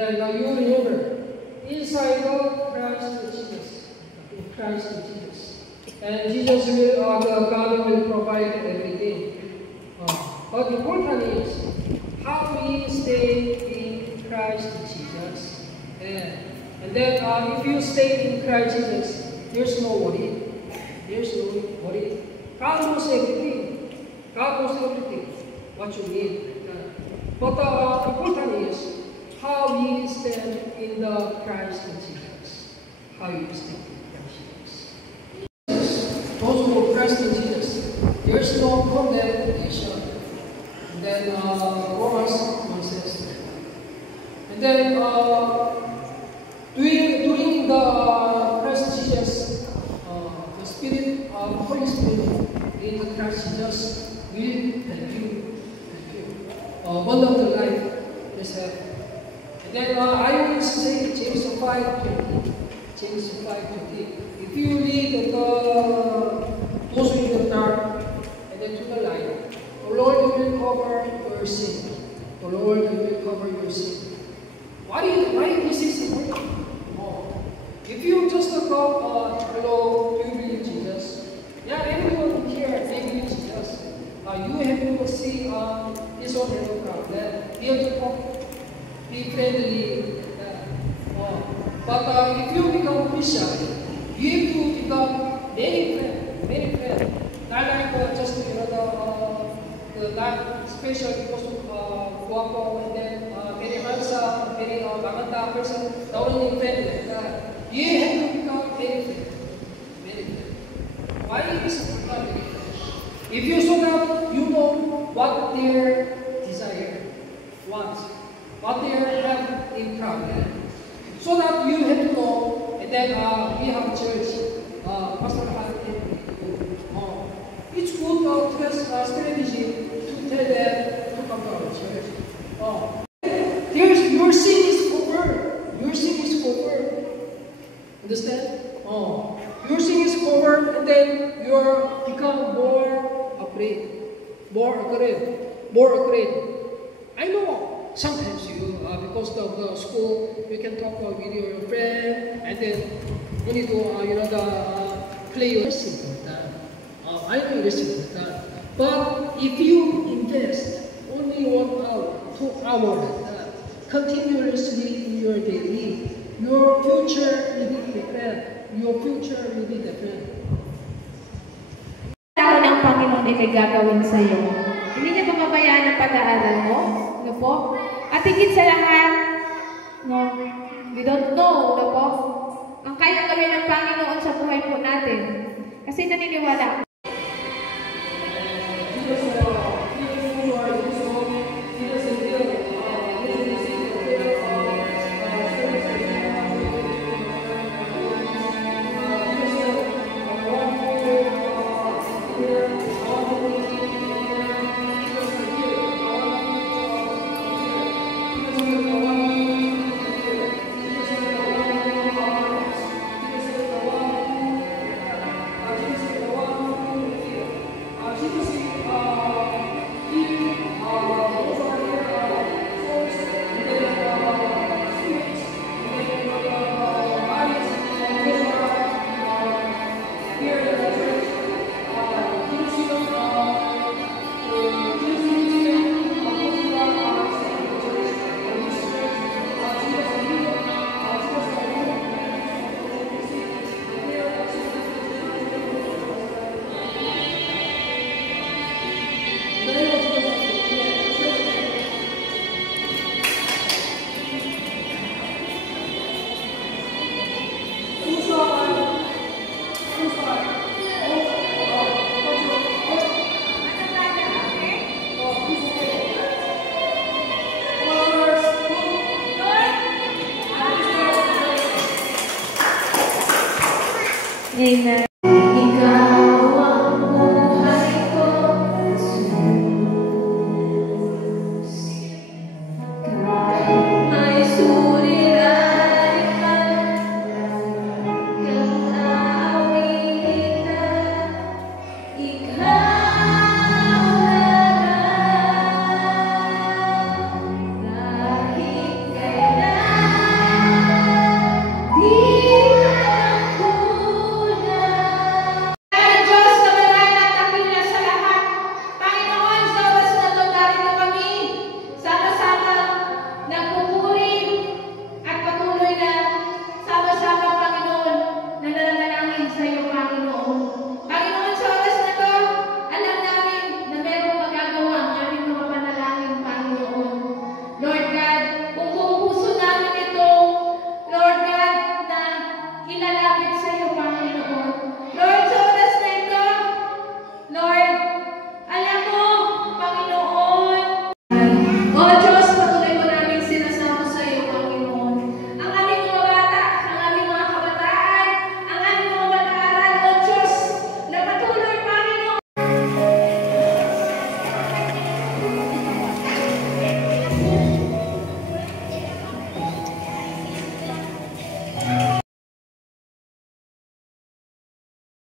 then now you remember, inside of Christ Jesus, in Christ Jesus. And Jesus will, God will provide everything. But important is how we stay in Christ Jesus. And then if you stay in Christ Jesus, there's no worry. There's no worry. God knows everything. God knows everything. What you need. But important is how we stand in the Christ Jesus. How you stand in Christ Jesus. Those who trust in Jesus, there's no condemnation. And then Romans 1 says. And then during the Christ Jesus, the Spirit, Holy Spirit in the Christ Jesus will help you. Wonderful life is have. And then I will say James 5:20. James 5:20. If you read those in the dark and then to the light, the Lord will cover your sin. The Lord will cover your sin. Why this is important? If you just go, hello, do you believe Jesus? Yeah, everyone here, they believe Jesus. You have to see this one hello crowd. You have to talk, be friendly. But if you become Christian, you have to become many friends. Not like just not special because of guapo and then very handsome, very maganda person. The only friend. You have to become very friend. Why is it not very friend? If you so that you know what their desire wants, what they have in problem, so that you have to know, and then we have church, Pastor Han, it's good to test strategy to tell them to come to our church. Your sin is covered. Your sin is covered. Understand? Your sin is covered, and then you become more afraid, more afraid. I know sometimes you, because of the school, you can talk with your friend, and then you need to, play your important. I know it's important. But if you invest only 1 hour, 2 hours, continuously in your daily, your future will be different. Your future will be different. Tao ng Panginoon ay gagawin sa iyo. Hindi niya pababayaan ang pag-aaral mo, no po? At higit sa lahat, no, we don't know, no po, ang kayang gawin ng Panginoon sa buhay po natin. Kasi naniniwala. Amen.